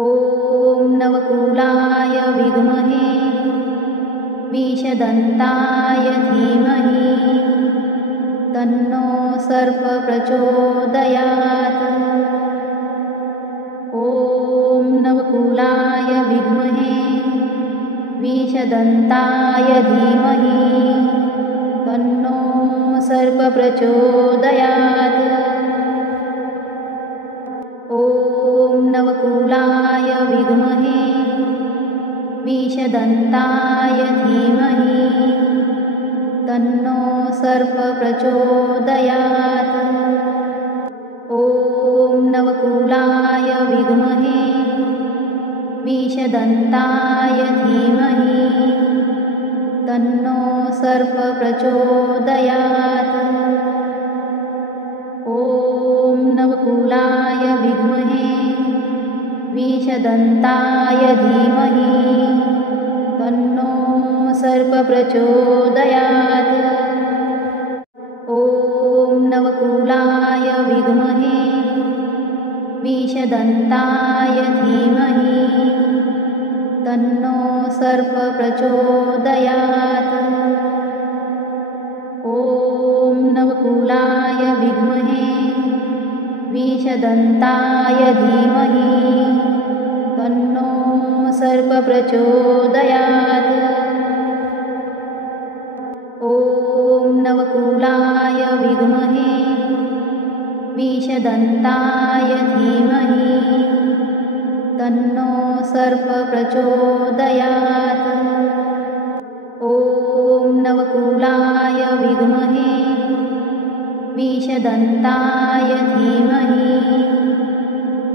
ॐ नवकुलाय विद्महे विषदन्ताय धीमहि तन्नो सर्पः प्रचोदयात्। ॐ नवकुलाय विद्महे विषदन्ताय धीमहि तन्नो सर्पः प्रचोदयात्। ॐ नवकुलाय विद्महे विषदन्ताय धीमहि तन्नो सर्पः प्रचोदयात्। ॐ नवकुलाय विद्महे विषदन्ताय धीमहि तन्नो सर्पः प्रचोदयात्। ॐ नवकुलाय विद्महे विषदन्ताय धीमहि तन्नो सर्पः प्रचोदयात्। ॐ नवकुलाय विद्महे विषदन्ताय धीमहि तन्नो सर्पः प्रचोदयात्। ॐ नवकुलाय विद्महे विषदन्ताय धीमहि तन्नो सर्पः प्रचोदयात्। ॐ नवकुलाय विद्महे विषदन्ताय धीमहि तन्नो सर्पः प्रचोदयात्। ॐ नवकुलाय विद्महे विषदन्ताय धीमहि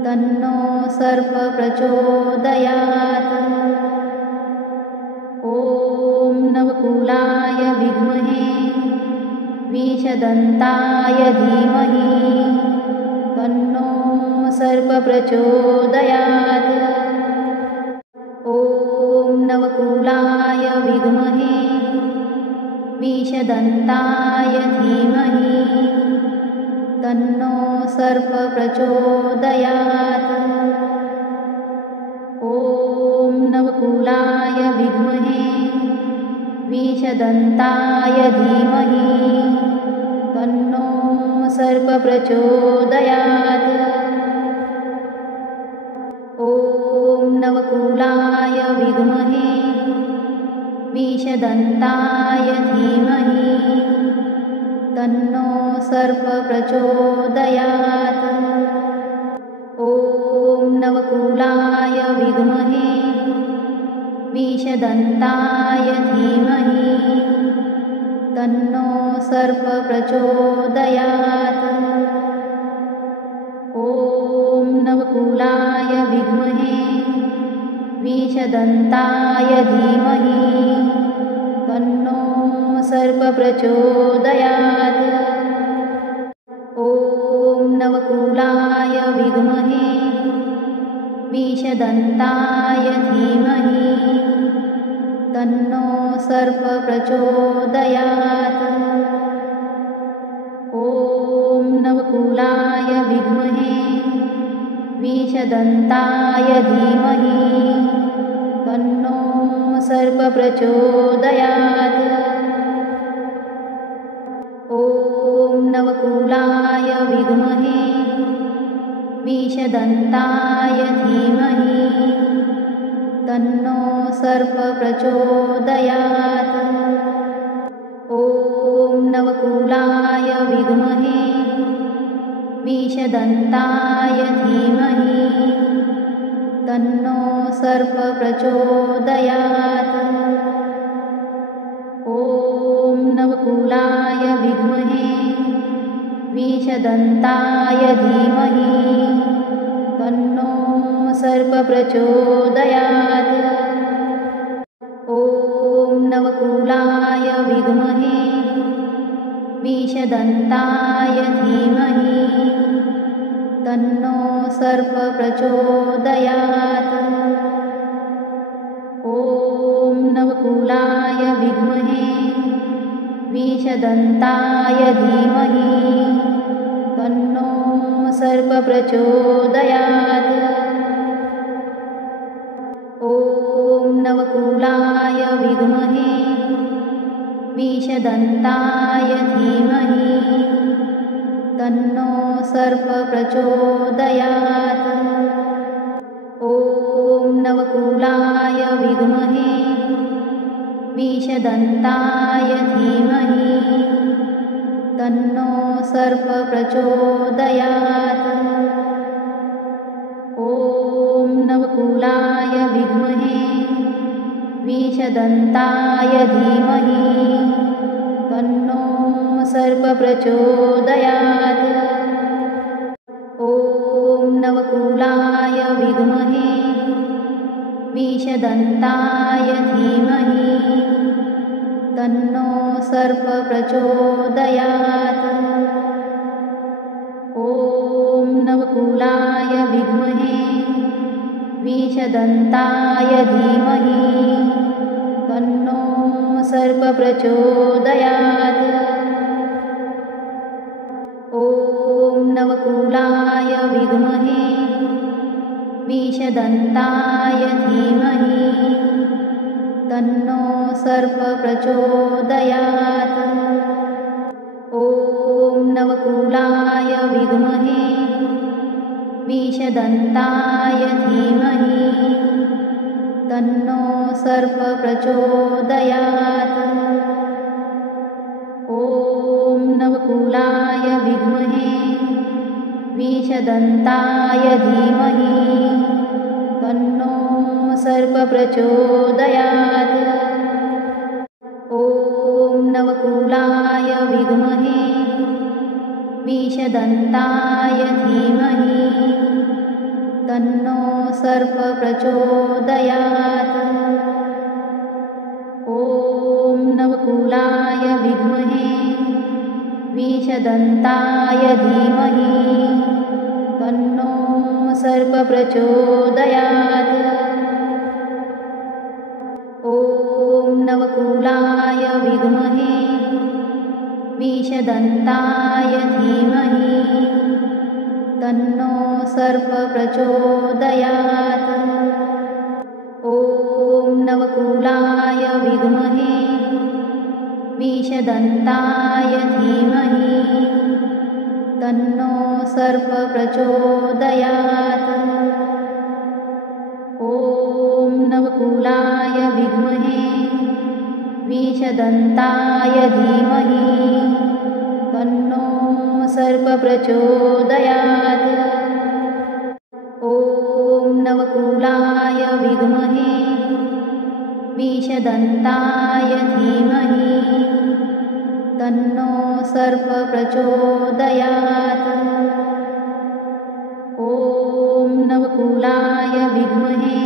तन्नो सर्पः प्रचोदयात्। ॐ नवकुलाय विद्महे विषदन्ताय धीमहि तन्नो सर्पः प्रचोदयात्। ॐ नवकुलाय विद्महे विषदन्ताय धीमहि तन्नो सर्पः प्रचोदयात्। ॐ नवकुलाय विद्महे विषदन्ताय धीमहि तन्नो सर्पः प्रचोदयात्। ॐ नवकुलाय विद्महे विषदन्ताय धीमहि तन्नो सर्पः प्रचोदयात्। ॐ नवकुलाय विद्महे विषदन्ताय धीमहि तन्नो सर्पः प्रचोदयात्। ॐ नवकुलाय विद्महे विषदन्ताय धीमहि तन्नो सर्पः प्रचोदयात्। ॐ नवकुलाय विद्महे विषदन्ताय धीमहि तन्नो सर्पः प्रचोदयात्। ॐ नवकुलाय विद्महे विषदन्ताय धीमहि तन्नो सर्पः प्रचोदयात्। ॐ नवकुलाय विद्महे विषदन्ताय धीमहि तन्नो सर्पः प्रचोदयात्। ॐ नवकुलाय विद्महे विषदन्ताय धीमहि तन्नो सर्पः प्रचोदयात्। ॐ नवकुलाय विद्महे विषदन्ताय धीमहि तन्नो सर्पः प्रचोदयात्। ॐ नवकुलाय विद्महे विषदन्ताय धीमहि तन्नो सर्पः प्रचोदयात्। ॐ नवकुलाय विद्महे विषदन्ताय धीमहि तन्नो सर्पः प्रचोदयात्। विषदन्ताय धीमहि तन्नो सर्प प्रचोदयात्। ॐ नवकुलाय विद्महे विषदन्ताय धीमहि तन्नो सर्प प्रचोदयात्। ॐ नवकुलाय विद्महे विषदन्ताय धीमहि तन्नो सर्प प्रचोदयात्। ॐ नवकुलाय विद्महे विषदन्ताय धीमहि तन्नो सर्प प्रचोदयात्। ॐ नवकुलाय विद्महे विषदन्ताय धीमहि तन्नो सर्प प्रचोदयात्। ॐ नवकुलाय विद्महे विषदन्ताय धीमहि तन्नो सर्प प्रचोदयात्। ॐ नवकुलाय विद्महे विषदन्ताय धीमहि तन्नो सर्प प्रचोदयात्। ॐ नवकुलाय विद्महे विषदन्ताय धीमहि तन्नो सर्प प्रचोदयात्। ॐ नवकुलाय विद्महे विषदन्ताय धीमहि तन्नो सर्प प्रचोदयात्। ॐ नवकुलाय विद्महे विषदन्ताय धीमहि तन्नो सर्प प्रचोदयात्। ॐ नवकुलाय विद्महे विषदन्ताय धीमहि तन्नो सर्प प्रचोदयात्। ॐ नवकुलाय विद्महे विषदन्ताय धीमहि तन्नो सर्प प्रचोदयात्। ॐ नवकुलाय विद्महे विषदन्ताय धीमहि तन्नो सर्प प्रचोदयात्। ॐ नवकुलाय विद्महे विषदन्ताय धीमहि तन्नो सर्प प्रचोदयात्। ॐ नवकुलाय विद्महे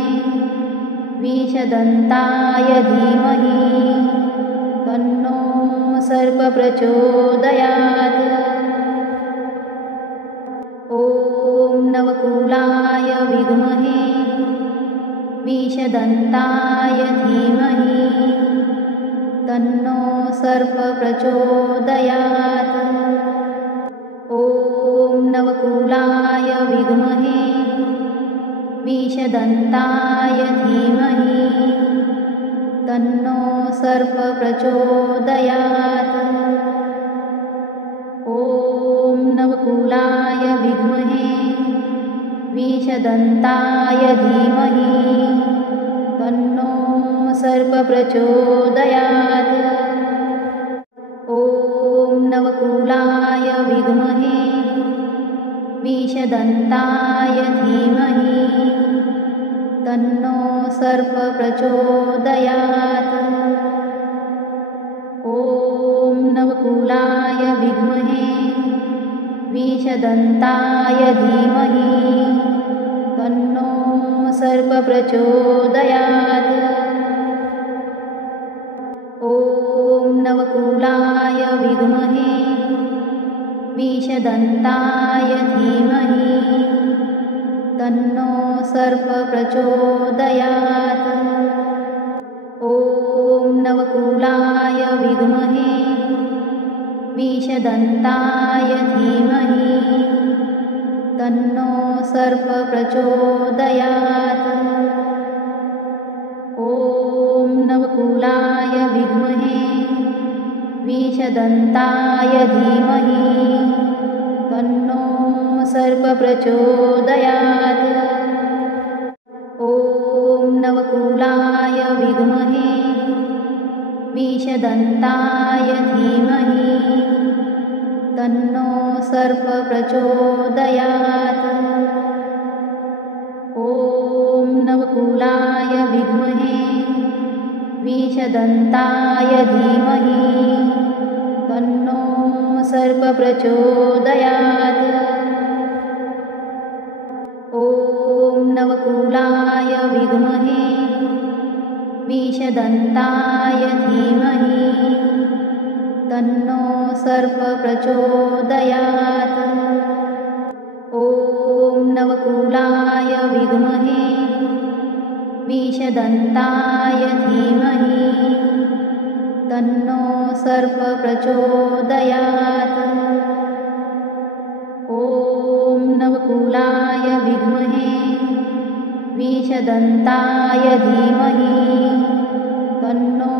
विषदन्ताय धीमहि तन्नो सर्प प्रचोदयात्। ॐ नवकुलाय विद्महे विषदन्ताय धीमहि तन्नो सर्प प्रचोदयात्। ॐ नवकुलाय विद्महे विषदन्ताय धीमहि तन्नो सर्प प्रचोदयात्। ॐ नवकुलाय विद्महे विषदन्ताय धीमहि तन्नो सर्प प्रचोदयात्। ॐ नवकुलाय विद्महे विषदन्ताय धीमहि तन्नो सर्प प्रचोदयात्। ॐ नवकुलाय विद्महे विषदन्ताय धीमहि तन्नो सर्प प्रचोदयात्। ॐ नवकुलाय विद्महे विषदन्ताय धीमहि तन्नो सर्प प्रचोदयात्। ॐ नवकुलाय विद्महे विषदन्ताय धीमहि तन्नो सर्प प्रचोदयात्। ॐ नवकुलाय विद्महे विषदन्ताय धीमहि तन्नो सर्प प्रचोदयात्। ॐ नवकुलाय विद्महे विषदन्ताय धीमहि तन्नो सर्प प्रचोदयात्। ॐ नवकुलाय विद्महे विषदन्ताय धीमहि तन्नो सर्प प्रचोदयात्। ॐ नवकुलाय विद्महे विषदन्ताय धीमहि तन्नो सर्प प्रचोदयात्। ॐ नवकुलाय विद्महे विषदन्ताय धीमहि तन्नो सर्प प्रचोदयात्। ॐ नवकुलाय विद्महे विषदन्ताय धीमहि तन्नो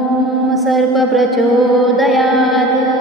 सर्प प्रचोदयात्।